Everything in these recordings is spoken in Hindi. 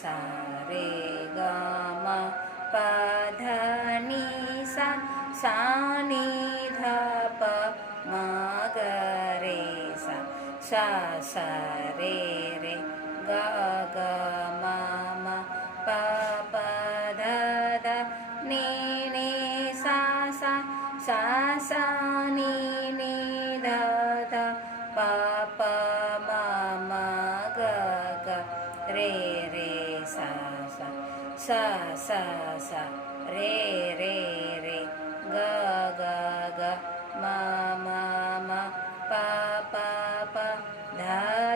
सा रे ग म प ध नि सा सा नि ध प म ग रे सा सा रे रे ग ग म म प प ध ध नि नि सा सा सा सा नि नि ध ध प प म म ग ग रे रे सा सा सा सा सा रे रे रे ग ग ग म म म प प प ध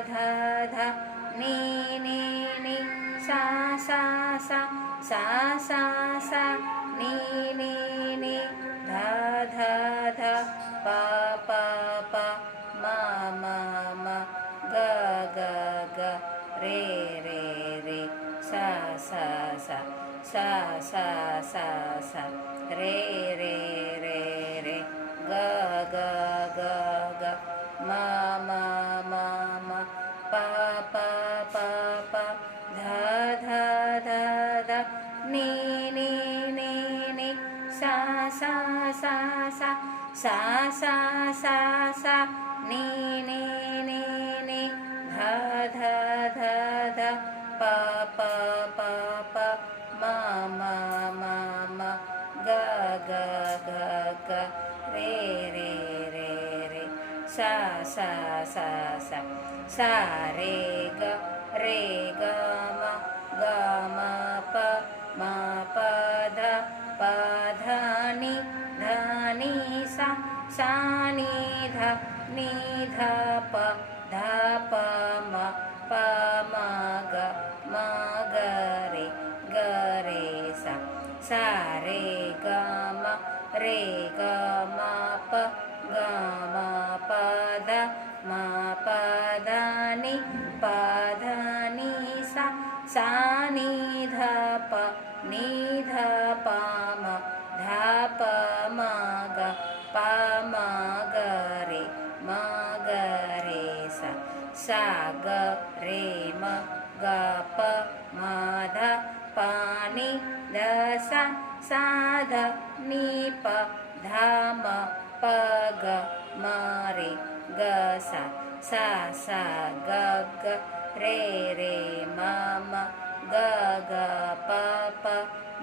ध ध नि नि नि सा सा सा सा सा सा नि नि नि ध ध ध प प प म म म ग ग ग रे रे रे सा सा सा सा सा सा सा रे रे रे रे ग ग ग ग म म म म प प प प ध ध ध ध नि नि नि नि सा सा सा सा सा सा सा सा नि नि नि नि ध ध ध ध प प प प म म म म ग ग ग ग रे रे रे रे सा सा सा सा सा रे ग म ग म प म प ध प ध नि सा सा नि ध प ध प म प म ग रे सा सा रे ग म प ग म प ध म प ध नि प ध नि सा सा नि ध प म ध प म ग प म ग रे सा सा ग रे म ग प म ध प नि ध सा सा ध नि प ध म प ग म रे ग सा सा सा ग ग रे रे म म ग ग प प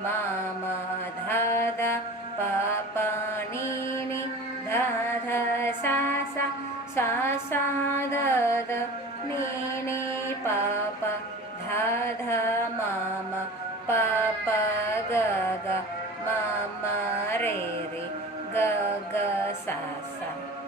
म म ध ध प प नि नि ध ध सा सा सा सा ध ध नि नि प प ध ध म म प प ग ग म म रे रे ग ग सा सा